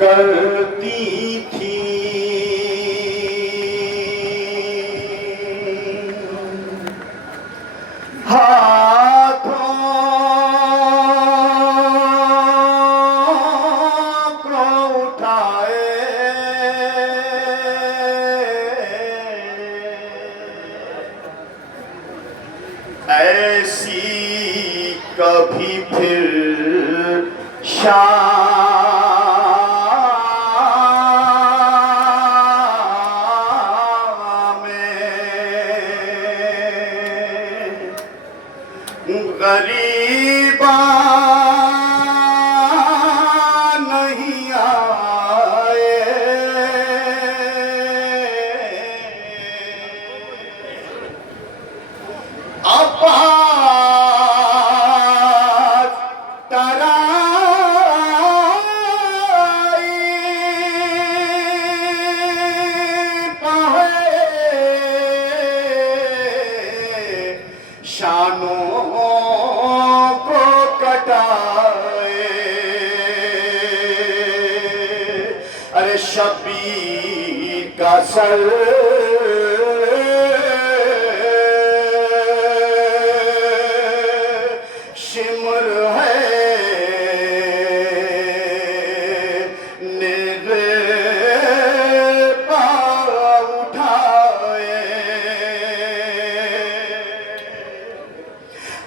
करती थी। हाथों को उठाए ऐसी कभी फिर शाम में गरीबा नहीं आए। शानों को कटाए। अरे शबीर का सर शिमर है निर्पा उठाए।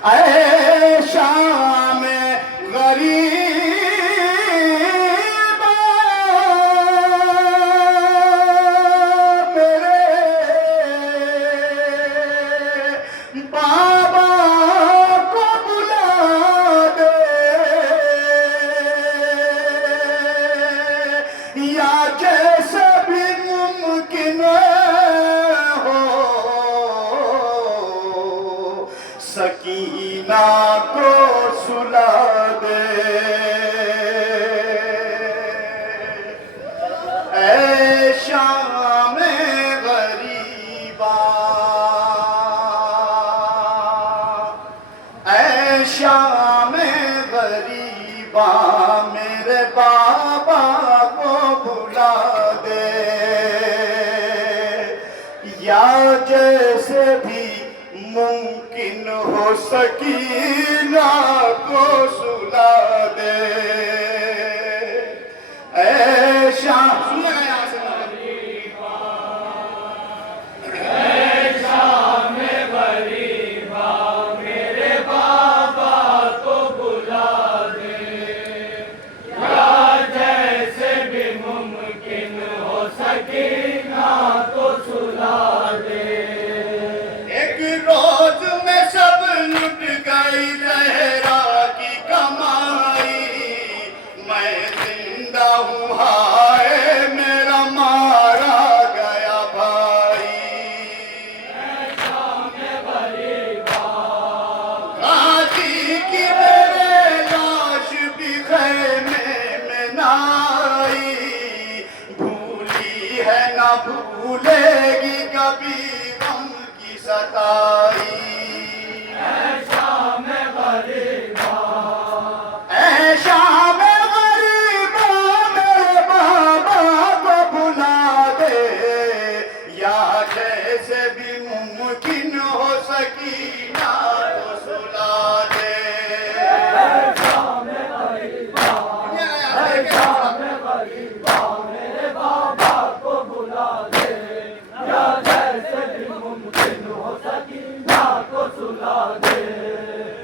ऐशा में गरीबा मेरे बाबा को बुला दे या जैसे भी मुमकिन हो सकीना को सुला दे। ऐ शाम गरीबा, ऐ शाम गरीबा मेरे बाबा को बुला दे या जैसे भी मुमकिन हो सकीना को सुला दे। ऐशा मेरे बाबा को बुला दे या जैसे भी मुमकिन हो सकीना को सुला दे। एक रोज में सब लुट गई लहरा की कमाई। मैं जिंदा हूँ हाय मेरा मारा गया भाई। गाजी की मेरे लाश भी खैमे में नाई। भूली है ना भूलेगी कभी गम की सताई। ऐशा में गरीबा मेरे बाबा को बुला दे या जैसे भी मुमकिन हो सकीना को सुला दे। मेरे बाबा को बुला दे या जैसे भी मुमकिन हो सकीना को सुला दे।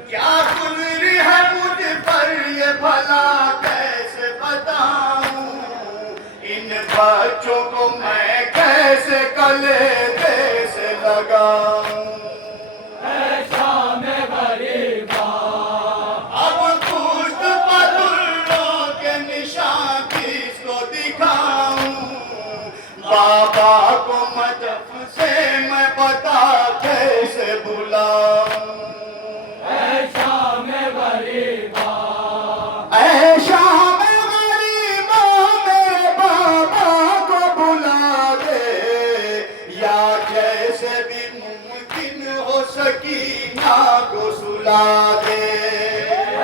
क्या गुजरी है मुझ पर ये भला कैसे बताऊं। इन बच्चों को मैं कैसे कले कैसे लगाऊं। ऐशा में गरीबा अब पुष्ट पतुल्लों के निशान किसको दिखाऊं। बाबा को मजफ से मैं बता कैसे बुलाऊं। ऐशा में गरीबा ऐशा में गरीबा मेरे बाबा को बुला दे या जैसे भी मुमकिन हो सकीना को सुला दे।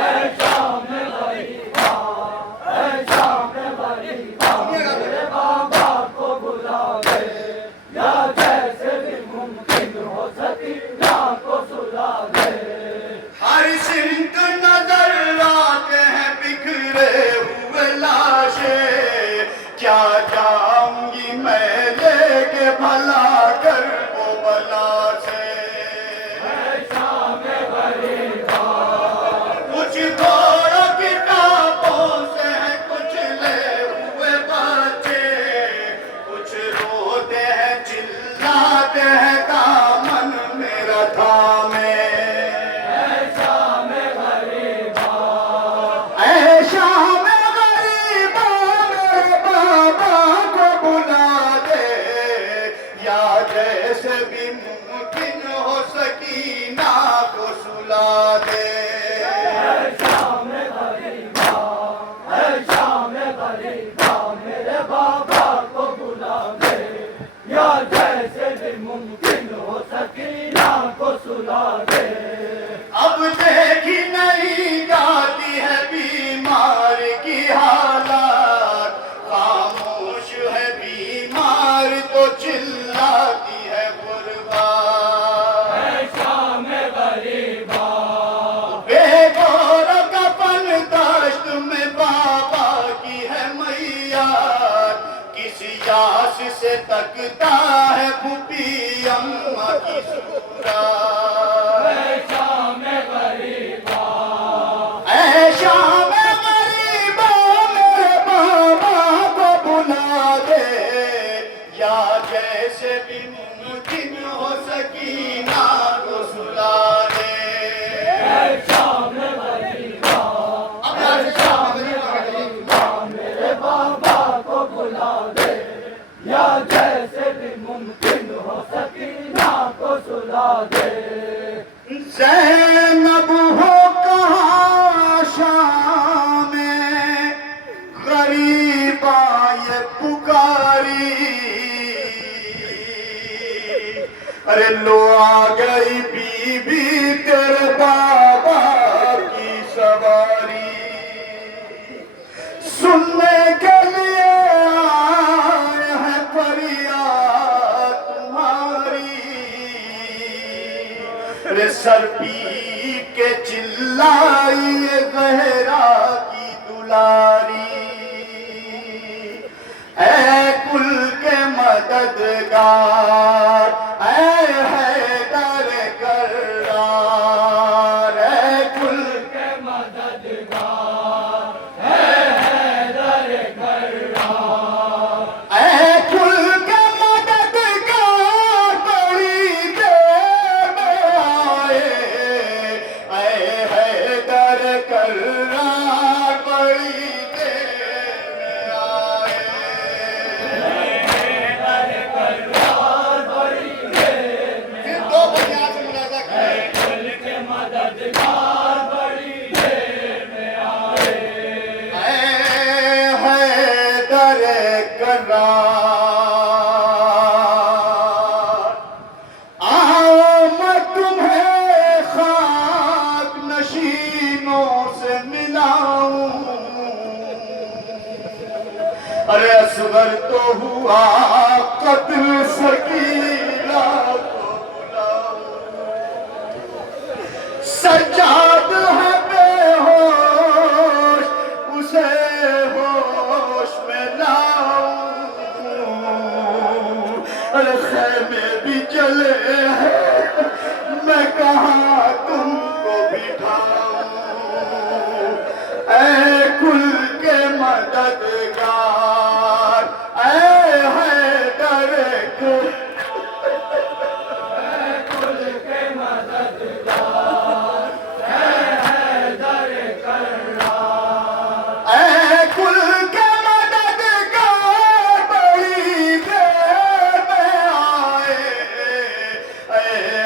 ऐशा में गरीबा गरीबा मेरे बाबा को बुला दे, या जैसे भी मुमकिन हो सकीना को सुला दे। अब देखी नहीं जाती है बीमार की हालत, खामोश है बीमार तो चिल्लाती है गुरबा। ऐ शाम गरीबा बेगौर कफन दश्त में बाबा की है मैया, किसी यास से तकता है फूफी अम्मा की सूरत। ऐ शाम गरीबा ऐ शाम गरीबा मेरे बाबा को बुला दे, या जैसे भी मुमकिन हो सकीना को सुला दे। ऐ शाम गरीबा ऐ शाम गरीबा मेरे बाबा को बुला दे, या जैसे भी मुमकिन हो सकीना को सुला दे। ज़ैनब हो कहाँ शाम में गरीबा ये पुकारी, अरे लो आ गई बीबी तेरे बाबा की सवारी, सुनने के लिए आए हैं फरियाद तुम्हारी, रे सर पी के चिल्लाई ये गहरा की दुलारी। ऐ कुल के मददगार, ऐ हैदर कर्रार, ऐ कुल के मददगार है हैदर कर्रार, ऐ कुल के मददगार बड़ी देर में आए, ऐ हैदर कर्रार बड़ी देर में आए। फिर दो बुनियाद से मुलाजा करें। कुल के मददगार बड़ी देर में आए। ऐ हैदर कर्रार, आओ मैं तुम्हें खाक नशीनों से मिलाऊं, अरे असगर तो हुआ कत्ल सकीला को बुलाऊं, सज्जाद है बेहोश उसे होश में लाऊं, अरे खैमे भी जले हैं मैं कहाँ तुमको बिठाऊं। ऐ कुल के मददगार, ऐ हैदर कुल के मददगार है हैदर कर्रार, ऐ कुल के मददगार बड़ी देर में आए, ऐ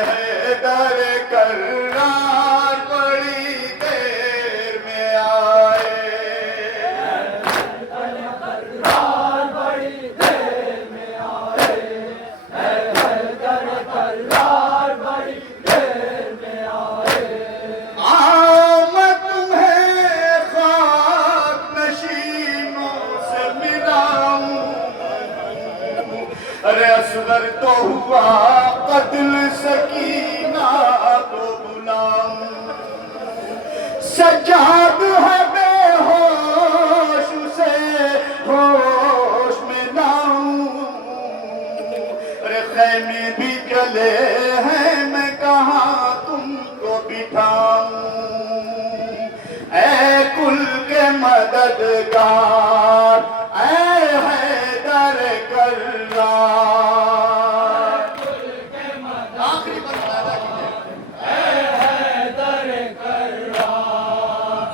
हैदर कर्रार बड़ी देर में आए। कर्रार बड़ी देर में आए। है हैदर कर्रार बड़ी देर में आए। आओ मैं तुम्हें खाक नशीनों से मिलाऊं, अरे असगर तो हुआ कत्ल सकीना को बुलाऊं, सज्जाद है बेहोश उसे होश में लाऊं, अरे खैमे भी जले हैं मैं कहाँ तुमको बिठाऊं। ऐ कुल के मददगार, ऐ हैदर कर्रार। आखिरी बंदा कीजिए। है हैदर कर्रार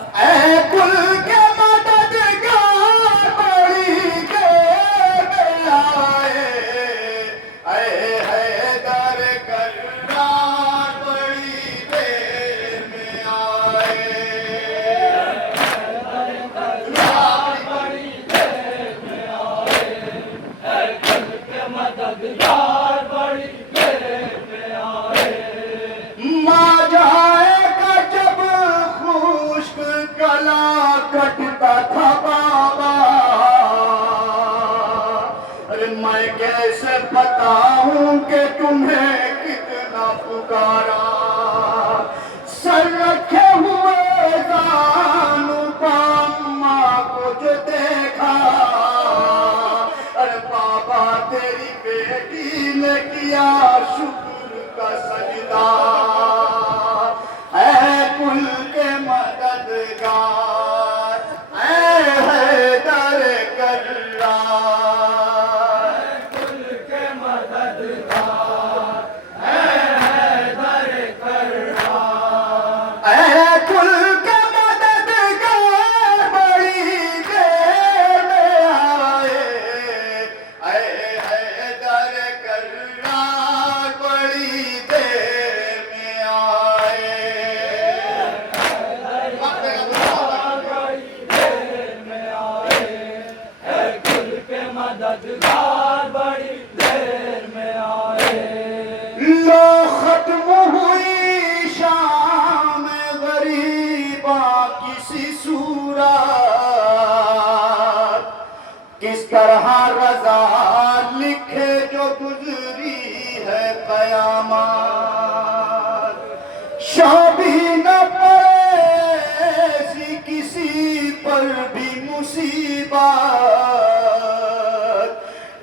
कैसे बताऊं कि तुम्हें कितना पुकारा, सर रखे हुए जानू अम्मा को जो देखा, अरे बाबा तेरी बेटी ने किया शुक्र का सजदा, ऐ कुल के मददगार, ऐ हैदर कर्रार, कुल के मददगार, हैदर कर्रार, ऐ कुल के मददगार बड़ी देर में आए, ऐ हैदर कर्रार बड़ी देर में आए। मददगार बड़ी देर में आए। लो खत्म हुई शाम गरीबा किसी सूरत, किस तरह रजा लिखे जो गुजरी है कयामत, शाबी न पड़े किसी पर भी मुसीबत,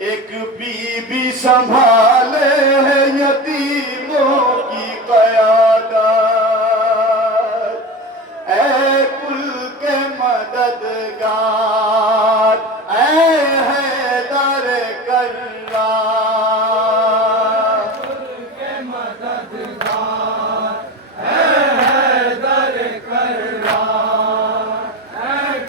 एक बीबी संभाले है यतीमों की क़यादत, ऐ कुल के मददगार, ऐ हैदर कर्रार, कुल के मददगार, हैदर कर्रार,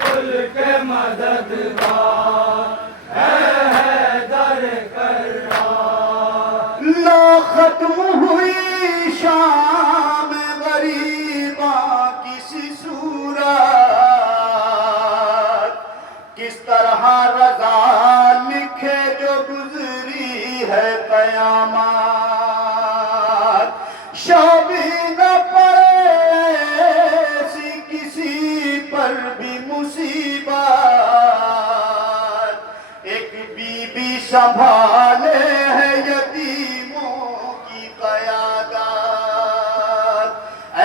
कुल के मददगार, हैदर कर्रार। ला खत्म हुई शाम गरीबा किसी सूरत, किस तरह रजा लिखे जो गुजरी है कयामत, शाबी न पड़े किसी पर भी मुसीबत, एक बीबी संभाले है यतीमों की क़यादत, ऐ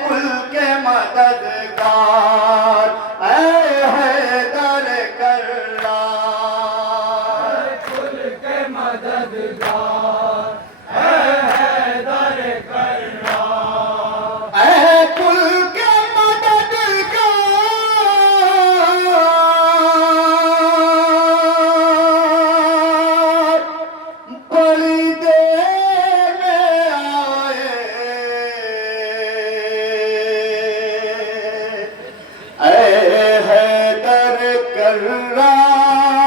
कुल के मददगार, ऐ हैदर कर्रार, कुल के मददगार, हैदर कर्रार, ऐ कुल के मददगार बड़ी देर में आए, ऐ हैदर कर्रार